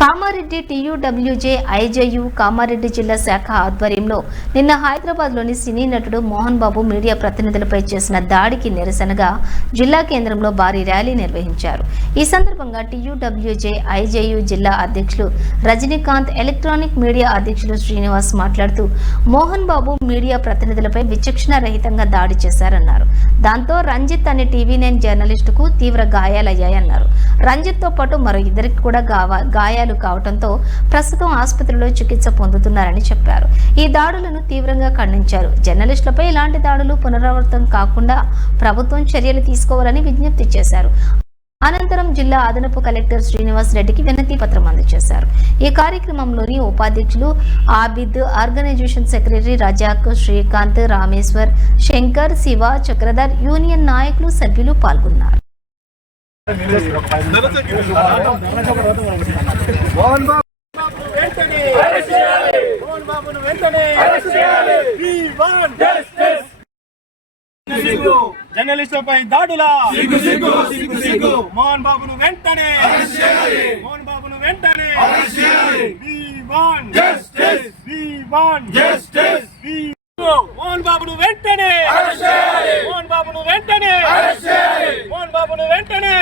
Kamareddy TUWJ IJU Kamareddy జిల్లా శాఖ ఆధ్వర్యంలో నిన్న హైదరాబాద్లోని సినీ నటుడు మోహన్ బాబు మీడియా ప్రతినిధులపై చేసిన దాడికి నిరసనగా జిల్లా కేంద్రంలో భారీ ర్యాలీ నిర్వహించారు. ఈ సందర్భంగా టీయూడబ్ల్యూజే ఐజేయు జిల్లా అధ్యక్షులు రజనీకాంత్, ఎలక్ట్రానిక్ మీడియా అధ్యక్షులు శ్రీనివాస్ మాట్లాడుతూ మోహన్ బాబు మీడియా ప్రతినిధులపై విచక్షణ రహితంగా దాడి చేశారన్నారు. దాంతో రంజిత్ అనే టీవీ9 జర్నలిస్టుకు తీవ్ర గాయాలయ్యాయన్నారు. రంజిత్తో పాటు మరో ఇద్దరికి కూడా గాయాలు కావడంతో ప్రస్తుతం ఆసుపత్రిలో చికిత్స పొందుతున్నారని చెప్పారు. ఈ దాడులను తీవ్రంగా ఖండించారు. జర్నలిస్టులపై ఇలాంటి దాడులు పునరావృతం కాకుండా ప్రభుత్వం చర్యలు తీసుకోవాలని విజ్ఞప్తి చేశారు. అనంతరం జిల్లా అదనపు కలెక్టర్ శ్రీనివాస్ రెడ్డికి వినతి పత్రం అందజేశారు. ఈ కార్యక్రమంలోని ఉపాధ్యక్షులు Abid, organisation secretary Razak, Srikanth, Rameshwar, Shankar, Shiva, Chakradhar, union నాయకులు, సభ్యులు పాల్గొన్నారు. జర్నలిస్టులపై దాడులా మోహన్ బాబును వెంటనే మోహన్ బాబును వెంటనే మోహన్ బాబును వెంటనే మోహన్ బాబును వెంటనే మోహన్ బాబును వెంటనే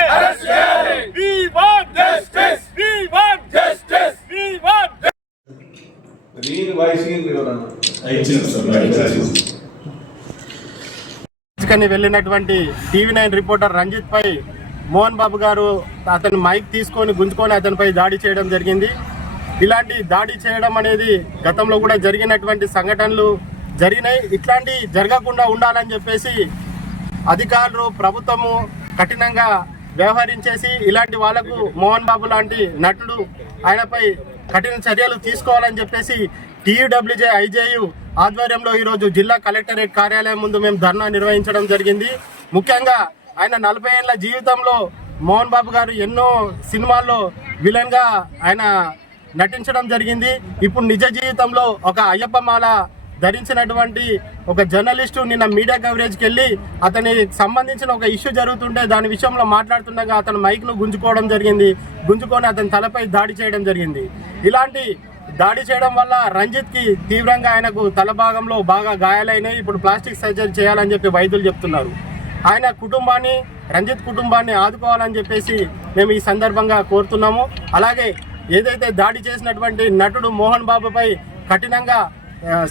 వెళ్ళినటువంటి టీవీ9 రిపోర్టర్ రంజిత్ పై మోహన్ బాబు గారు అతని మైక్ తీసుకొని గుంజుకొని అతనిపై దాడి చేయడం జరిగింది. ఇలాంటి దాడి చేయడం అనేది గతంలో కూడా జరిగినటువంటి సంఘటనలు జరిగినాయి. ఇట్లాంటి జరగకుండా ఉండాలని చెప్పేసి అధికారులు, ప్రభుత్వము కఠినంగా వ్యవహరించేసి ఇలాంటి వాళ్లకు మోహన్ బాబు లాంటి నటుడు ఆయనపై కఠిన చర్యలు తీసుకోవాలని చెప్పేసి టీయూడబ్ల్యూజే ఐజేయు ఆధ్వర్యంలో ఈరోజు జిల్లా కలెక్టరేట్ కార్యాలయం ముందు మేము ధర్నా నిర్వహించడం జరిగింది. ముఖ్యంగా ఆయన 40 ఏళ్ల జీవితంలో మోహన్ బాబు గారు ఎన్నో సినిమాల్లో విలన్గా ఆయన నటించడం జరిగింది. ఇప్పుడు నిజ జీవితంలో ఒక అయ్యప్ప మాల ధరించినటువంటి ఒక జర్నలిస్టు నిన్న మీడియా కవరేజ్కి వెళ్ళి అతనికి సంబంధించిన ఒక ఇష్యూ జరుగుతుంటే దాని విషయంలో మాట్లాడుతుండగా అతను మైక్ను గుంజుకోవడం జరిగింది. గుంజుకొని అతని తలపై దాడి చేయడం జరిగింది. ఇలాంటి దాడి చేయడం వల్ల రంజిత్కి తీవ్రంగా ఆయనకు తల భాగంలో బాగా గాయాలైనాయి. ఇప్పుడు ప్లాస్టిక్ సర్జరీ చేయాలని చెప్పి వైద్యులు చెప్తున్నారు. ఆయన కుటుంబాన్ని, రంజిత్ కుటుంబాన్ని ఆదుకోవాలని చెప్పేసి మేము ఈ సందర్భంగా కోరుతున్నాము. అలాగే ఏదైతే దాడి చేసినటువంటి నటుడు మోహన్ బాబుపై కఠినంగా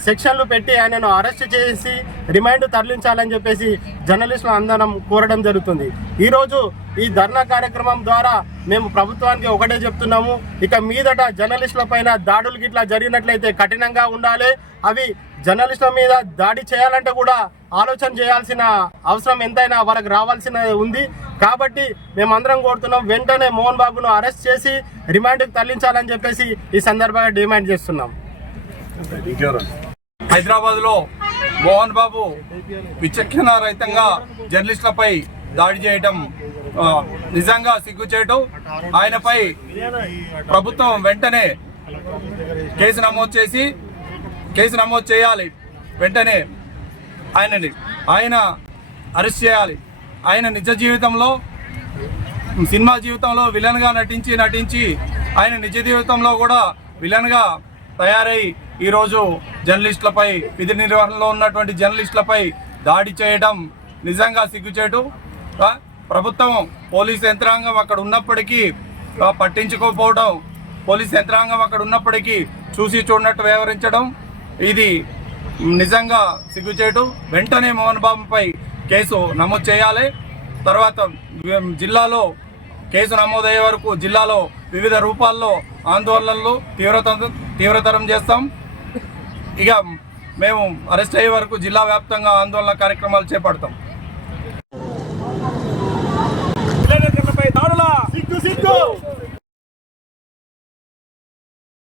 సెక్షన్లు పెట్టి ఆయనను అరెస్ట్ చేసి రిమాండ్ తరలించాలని చెప్పేసి జర్నలిస్టులు అందరం కోరడం జరుగుతుంది. ఈరోజు ఈ ధర్నా కార్యక్రమం ద్వారా మేము ప్రభుత్వానికి ఒకటే చెప్తున్నాము, ఇక మీదట జర్నలిస్టుల పైన దాడులు గిట్లా జరిగినట్లయితే కఠినంగా ఉండాలి. అవి జర్నలిస్టుల మీద దాడి చేయాలంటే కూడా ఆలోచన చేయాల్సిన అవసరం ఎంతైనా వాళ్ళకి రావాల్సిన ఉంది. కాబట్టి మేమందరం కోరుతున్నాం, వెంటనే మోహన్ బాబును అరెస్ట్ చేసి రిమాండ్కి తరలించాలని చెప్పేసి ఈ సందర్భంగా డిమాండ్ చేస్తున్నాం. హైదరాబాద్ లో మోహన్ బాబు విచక్షణ రహితంగా జర్నలిస్టులపై దాడి చేయడం నిజంగా సిగ్గుచేటు. ఆయనపై ప్రభుత్వం వెంటనే కేసు నమోదు చేయాలి. వెంటనే ఆయన అరెస్ట్ చేయాలి. ఆయన నిజ జీవితంలో, సినిమా జీవితంలో విలన్గా నటించి ఆయన నిజ జీవితంలో కూడా విలన్గా తయారై ఈరోజు జర్నలిస్టులపై, విధి నిర్వహణలో ఉన్నటువంటి జర్నలిస్టులపై దాడి చేయడం నిజంగా సిగ్గుచేటు. ప్రభుత్వం, పోలీస్ యంత్రాంగం అక్కడ ఉన్నప్పటికీ పట్టించుకోకపోవడం, పోలీస్ యంత్రాంగం అక్కడ ఉన్నప్పటికీ చూసి చూడనట్టు వ్యవహరించడం ఇది నిజంగా సిగ్గుచేటు. వెంటనే మోహన్ బాబుపై కేసు నమోదు చేయాలి. తర్వాత జిల్లాలో కేసు నమోదయ్యే వరకు జిల్లాలో వివిధ రూపాల్లో ఆందోళనలు తీవ్రతరం చేస్తాం. ఇక మేము అరెస్ట్ అయ్యే వరకు జిల్లా వ్యాప్తంగా ఆందోళన కార్యక్రమాలు చేపడతాం. దాడులా సిగ్గు